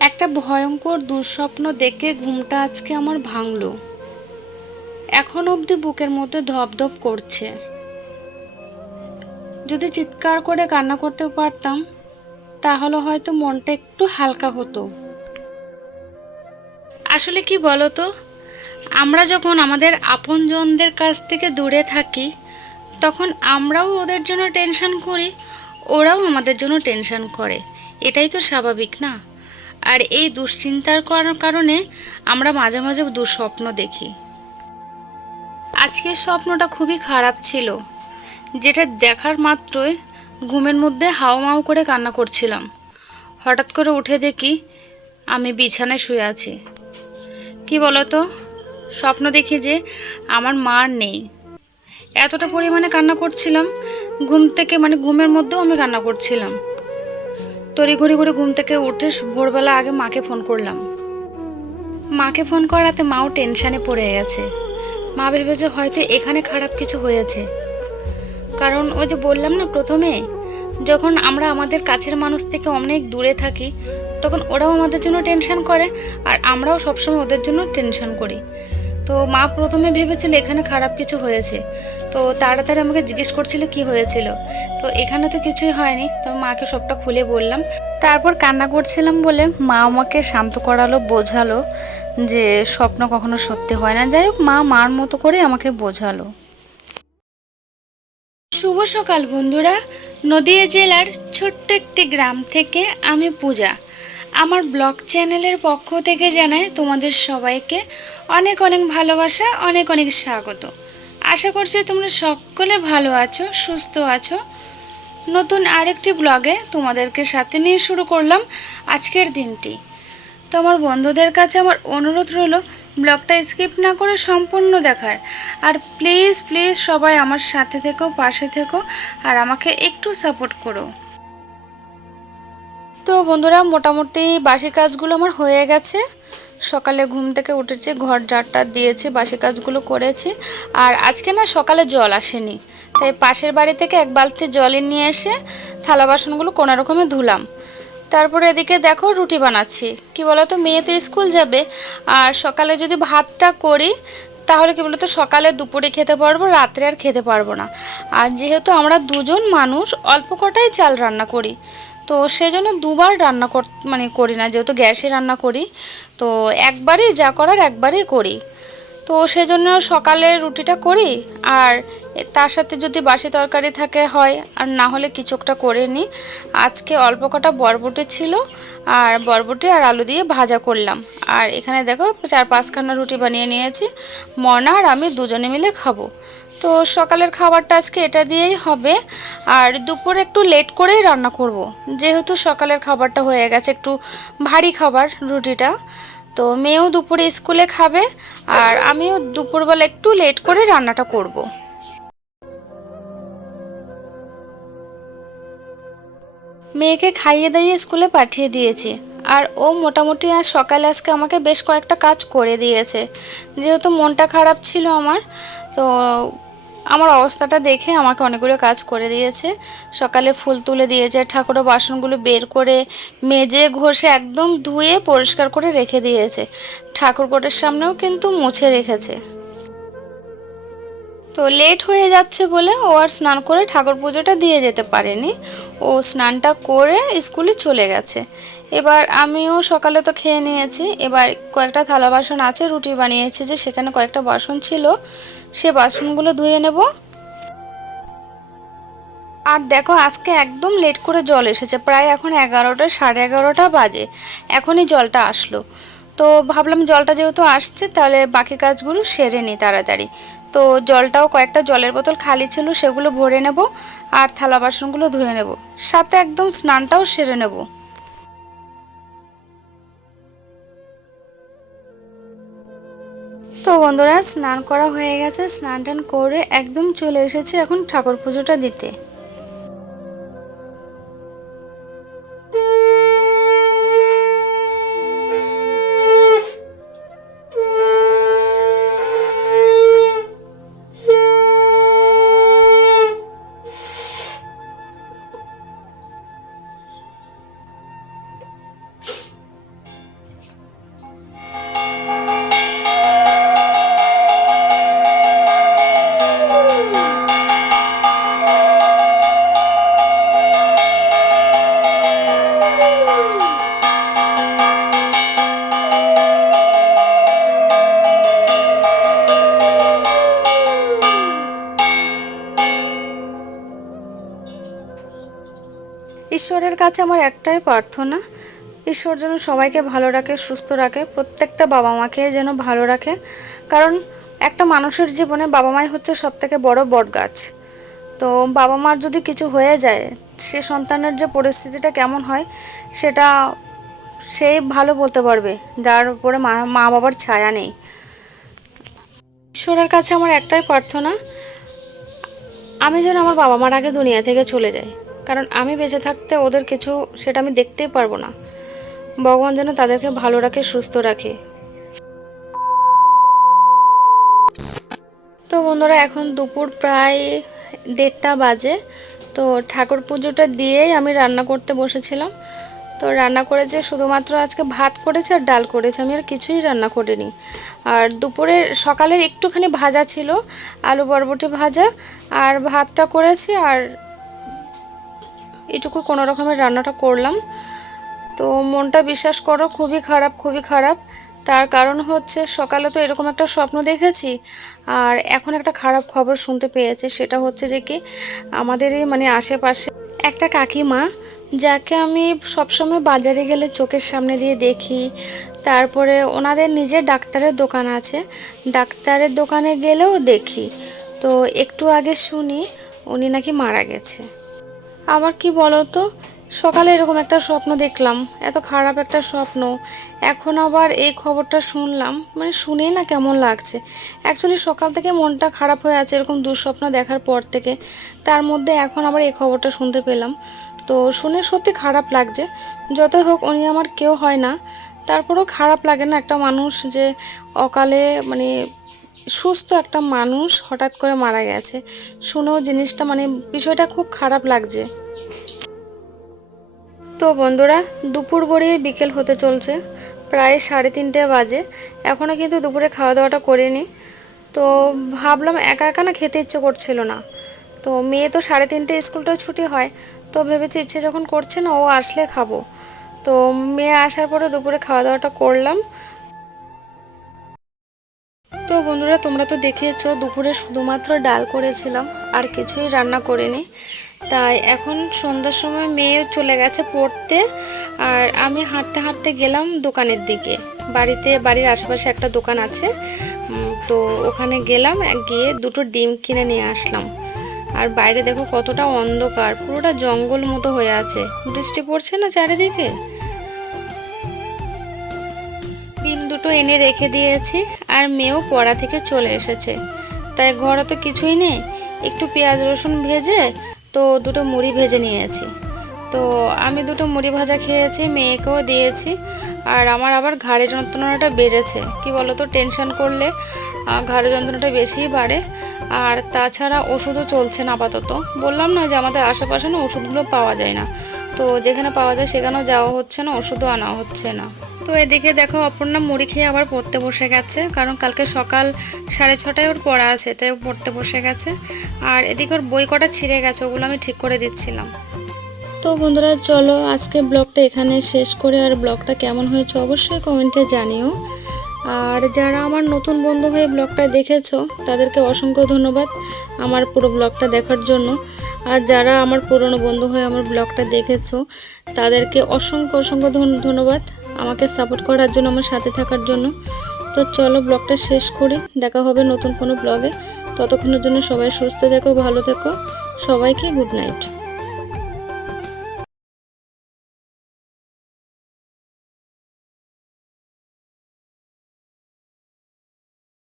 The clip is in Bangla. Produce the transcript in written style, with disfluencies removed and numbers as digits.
একটা ভয়ঙ্কর দুঃস্বপ্ন দেখে ঘুমটা আজকে আমার ভাঙলো। এখন অবধি বুকের মধ্যে ধপধপ করছে। যদি চিৎকার করে কান্না করতে পারতাম তাহলে হয়তো মনটা একটু হালকা হতো। আসলে কি বলতো, আমরা যখন আমাদের আপনজনদের কাছ থেকে দূরে থাকি তখন আমরাও ওদের জন্য টেনশন করি, ওরাও আমাদের জন্য টেনশন করে। এটাই তো স্বাভাবিক না? আর এই দুশ্চিন্তার কারণে আমরা মাঝে মাঝে দুঃস্বপ্ন দেখি। আজকের স্বপ্নটা খুবই খারাপ ছিল, যেটা দেখার মাত্রই ঘুমের মধ্যে হাউমাউ করে কান্না করছিলাম। হঠাৎ করে উঠে দেখি আমি বিছানায় শুয়ে আছি। কি বলতো, স্বপ্ন দেখি যে আমার মা আর নেই। এতটা পরিমাণে কান্না করছিলাম, ঘুম থেকে ঘুমের মধ্যেও আমি কান্না করছিলাম। তড়িঘড়ি করে ঘুম থেকে উঠে ভোরবেলা আগে মাকে ফোন করলাম। মাকে ফোন করাতে মাও টেনশানে পড়ে গেছে। মা ভেবেছে হয়তো এখানে খারাপ কিছু হয়েছে। কারণ ওই যে বললাম না প্রথমে, যখন আমরা আমাদের কাছের মানুষ থেকে অনেক দূরে থাকি তখন ওরাও আমাদের জন্য টেনশন করে, আর আমরাও সবসময় ওদের জন্য টেনশন করি। তো মা প্রথমে ভেবেছিল এখানে খারাপ কিছু হয়েছে, তো তাড়াতাড়ি আমাকে জিজ্ঞেস করছিল কি হয়েছিল। তো এখানে তো কিছুই হয়নি, তো মাকে সবটা খুলে বললাম। তারপর কান্না করছিলাম বলে মা আমাকে শান্ত করালো, বোঝালো যে স্বপ্ন কখনো সত্যি হয় না। যাই হোক, মা মার মতো করে আমাকে বোঝালো। শুভ সকাল বন্ধুরা। নদিয়া জেলার ছোট্ট একটি গ্রাম থেকে আমি পূজা আমার ব্লগ চ্যানেলের পক্ষ থেকে জানাই তোমাদের সবাইকে অনেক অনেক ভালোবাসা, অনেক অনেক স্বাগত। আশা করছি তোমরা সকলে ভালো আছো, সুস্থ আছো। নতুন আরেকটি ব্লগে তোমাদেরকে সাথে নিয়ে শুরু করলাম আজকের দিনটি। তো আমার বন্ধুদের কাছে আমার অনুরোধ রইল ব্লগটা স্কিপ না করে সম্পূর্ণ দেখার। আর প্লিজ প্লিজ সবাই আমার সাথে থেকো, পাশে থেকো, আর আমাকে একটু সাপোর্ট করো। তো বন্ধুরা, মোটামুটি বাসি কাজগুলো আমার হয়ে গেছে। সকালে ঘুম থেকে উঠেছি, ঘর ঝাড়টা দিয়েছি, বাসি কাজগুলো করেছি। আর আজকে না সকালে জল আসেনি, তাই পাশের বাড়ি থেকে এক বালতি জল নিয়ে এসে থালা বাসনগুলো কোনো রকমে ধুলাম। তারপরে এদিকে দেখো রুটি বানাচ্ছি। কি বলতো, মেয়ে তো স্কুল যাবে, আর সকালে যদি ভাতটা করি তাহলে কি বলতো সকালে দুপুরে খেতে পারবো, রাত্রে আর খেতে পারবো না। আর যেহেতু আমরা দুজন মানুষ, অল্প কটাই চাল রান্না করি, তো সেজন্য দুবার রান্না করি না, যেহেতু গ্যাসে রান্না করি। তো একবারই যা করার একবারই করি। তো সেজন্য সকালে রুটিটা করি, আর তার সাথে যদি বাসি তরকারি থাকে হয়, আর না হলে কিছু একটা করে নিই। আজকে অল্প কটা বরবটি ছিল, আর বরবটি আর আলু দিয়ে ভাজা করলাম। আর এখানে দেখো 4-5খানা রুটি বানিয়ে নিয়েছি। মনা আর আমি দুজনে মিলে খাবো। তো সকালের খাবারটা আজকে এটা দিয়েই হবে। আর দুপুরে একটু লেট করেই রান্না করব, যেহেতু সকালের খাবারটা হয়ে গেছে, একটু ভারী খাবার রুটিটা। তো মেয়েও দুপুরে স্কুলে খাবে, আর আমিও দুপুরবেলা একটু লেট করে রান্নাটা করব। মেয়েকে খাইয়ে দাইয়ে স্কুলে পাঠিয়ে দিয়েছি। আর ও মোটামুটি আজ সকালে আজকে আমাকে বেশ কয়েকটা কাজ করে দিয়েছে। যেহেতু মনটা খারাপ ছিল আমার, তো আমার অবস্থাটা দেখে আমাকে অনেকগুলো কাজ করে দিয়েছে। সকালে ফুল তুলে দিয়েছে, ঠাকুরের বাসনগুলো বের করে মেজে ঘষে একদম ধুয়ে পরিষ্কার করে রেখে দিয়েছে। ঠাকুর কোটের সামনেও কিন্তু মুছে রেখেছে। তো লেট হয়ে যাচ্ছে বলে ও আর স্নান করে ঠাকুর পুজোটা দিয়ে যেতে পারেনি। ও স্নানটা করে স্কুলে চলে গেছে। এবার আমিও সকালে তো খেয়ে নিয়েছি। এবার কয়েকটা থালা বাসন আছে, রুটি বানিয়েছি যে সেখানে কয়েকটা বাসন ছিল, সে বাসনগুলো ধুয়ে নেব। আর দেখো আজকে একদম লেট করে জল এসেছে, প্রায় এখন 11টা 11:30 বাজে, এখনই জলটা আসলো। তো ভাবলাম জলটা যেহেতু আসছে তাহলে বাকি কাজগুলো সেরে নিই তাড়াতাড়ি। তো জলটাও, কয়েকটা জলের বোতল খালি ছিল সেগুলো ভরে নেব, আর থালা বাসনগুলো ধুয়ে নেব, সাথে একদম স্নানটাও সেরে নেব। তো বন্ধুরা, স্নান করা হয়ে গেছে, স্নান টান করে একদম চলে এসেছি এখন ঠাকুর পুজোটা দিতে। কাছে আমার একটাই প্রার্থনা, ঈশ্বর যেন সবাইকে ভালো রাখে, সুস্থ রাখে, প্রত্যেকটা বাবা মাকে যেন ভালো রাখে। কারণ একটা মানুষের জীবনে বাবা মাই হচ্ছে সবথেকে বড় বটগাছ। তো বাবা মার যদি কিছু হয়ে যায়, সে সন্তানের যে পরিস্থিতিটা কেমন হয় সেটা সেই ভালো বলতে পারবে, যার উপরে মা বাবার ছায়া নেই। ঈশ্বরের কাছে আমার একটাই প্রার্থনা, আমি যেন আমার বাবা মার আগে দুনিয়া থেকে চলে যাই। কারণ আমি বেঁচে থাকতে ওদের কিছু সেটা আমি দেখতেই পারবো না। ভগবান যেন তাদেরকে ভালো রাখে, সুস্থ রাখে। তো বন্ধুরা, এখন দুপুর প্রায় 1:30 বাজে। তো ঠাকুর পুজোটা দিয়েই আমি রান্না করতে বসেছিলাম। তো রান্না করেছে শুধুমাত্র আজকে ভাত করেছে আর ডাল করেছে, আমি আর কিছুই রান্না করিনি। আর দুপুরের সকালের একটুখানি ভাজা ছিল, আলু বরবটি ভাজা, আর ভাতটা করেছি, আর এটুকু কোনো রকমের রান্নাটা করলাম। তো মনটা বিশ্বাস করো খুবই খারাপ, খুবই খারাপ। তার কারণ হচ্ছে সকালে তো এরকম একটা স্বপ্ন দেখেছি, আর এখন একটা খারাপ খবর শুনতে পেয়েছি। সেটা হচ্ছে যে কি, আমাদেরই মানে আশেপাশে একটা কাকিমা, যাকে আমি সবসময় বাজারে গেলে চোখের সামনে দিয়ে দেখি, তারপরে ওনাদের নিজের ডাক্তারের দোকান আছে, ডাক্তারের দোকানে গেলেও দেখি। তো একটু আগে শুনি উনি নাকি মারা গেছে। আবার কি বলো তো, সকালে এরকম একটা স্বপ্ন দেখলাম, এত খারাপ একটা স্বপ্ন, এখন আবার এই খবরটা শুনলাম, মানে শুনেই না কেমন লাগছে। অ্যাকচুয়ালি সকাল থেকে মনটা খারাপ হয়ে আছে এরকম দুঃস্বপ্ন দেখার পর থেকে, তার মধ্যে এখন আবার এই খবরটা শুনতে পেলাম। তো শুনে সত্যি খারাপ লাগছে। যতই হোক উনি আমার কেউ হয় না, তারপরেও খারাপ লাগে না একটা মানুষ যে অকালে, মানে সুস্থ একটা মানুষ হঠাৎ করে মারা গেছে, শুনেও জিনিসটা মানে বিষয়টা খুব খারাপ লাগছে। তো বন্ধুরা, দুপুর গড়িয়ে বিকেল হতে চলছে, প্রায় 3:30 বাজে। এখনও কিন্তু দুপুরে খাওয়া দাওয়াটা করিনি। তো ভাবলাম একা একা না খেতে ইচ্ছে করছিল না। তো মেয়ে তো 3:30 স্কুলটা ছুটি হয়, তো ভেবেছি ইচ্ছে যখন করছে না, ও আসলে খাবো। তো মেয়ে আসার পরে দুপুরে খাওয়া দাওয়াটা করলাম। তো বন্ধুরা, তোমরা তো দেখিয়েছো দুপুরে শুধুমাত্র ডাল করেছিলাম, আর কিছুই রান্না করিনি। তাই এখন সন্ধ্যার সময় মেয়ে চলে গেছে পড়তে, আর আমি হাঁটতে হাঁটতে গেলাম দোকানের দিকে। বাড়ির আশেপাশে একটা দোকান আছে, তো ওখানে গেলাম, গিয়ে 2টো ডিম কিনে নিয়ে আসলাম। আর বাইরে দেখো কতটা অন্ধকার, পুরোটা জঙ্গল মতো হয়ে আছে, বৃষ্টি পড়ছে না চারিদিকে। ডিম 2টো এনে রেখে দিয়েছি, আর মেয়েও পড়া থেকে চলে এসেছে। তাই ঘরে তো কিছুই নেই, একটু পেঁয়াজ রসুন ভেজে তো 2টো মুড়ি ভেজে নিয়েছি। তো আমি 2টো মুড়ি ভাজা খেয়েছি, মেয়েকেও দিয়েছি। আর আমার আবার ঘাড়ে যন্ত্রণাটা বেড়েছে, কি বলো তো, টেনশন করলে ঘাড়ে যন্ত্রণাটা বেশিই বাড়ে। আর তাছাড়া ওষুধও চলছে না আপাতত। বললাম না যে আমাদের আশেপাশে না ওষুধগুলো পাওয়া যায় না, তো যেখানে পাওয়া যায় সেখানেও যাওয়া হচ্ছে না, ওষুধও আনা হচ্ছে না। তো এদিকে দেখো অপর্ণা মুড়ি খেয়ে আবার পড়তে বসে গেছে, কারণ কালকে সকাল 6:30টায় ওর পড়া আছে, তাই ও পড়তে বসে গেছে। আর এদিকে ওর বই কটা ছিঁড়ে গেছে, ওগুলো আমি ঠিক করে দিচ্ছিলাম। তো বন্ধুরা, চলো আজকে ব্লগটা এখানে শেষ করে, আর ব্লগটা কেমন হয়েছে অবশ্যই কমেন্টে জানিও। আর যারা আমার নতুন বন্ধু হয়ে ব্লগটা দেখেছো তাদেরকে অসংখ্য ধন্যবাদ আমার পুরো ব্লগটা দেখার জন্য। আর যারা আমার পুরনো বন্ধু হয়ে আমার ব্লগটা দেখেছো তাদেরকে অসংখ্য অসংখ্য ধন্যবাদ আমাকে সাপোর্ট করার জন্য, আমার সাথে থাকার জন্য। তো চলো ব্লগটা শেষ করি, দেখা হবে নতুন কোনো ব্লগে। ততক্ষণের জন্য সবাই সুস্থ থেকো, ভালো থেকো, সবাইকে গুড নাইট।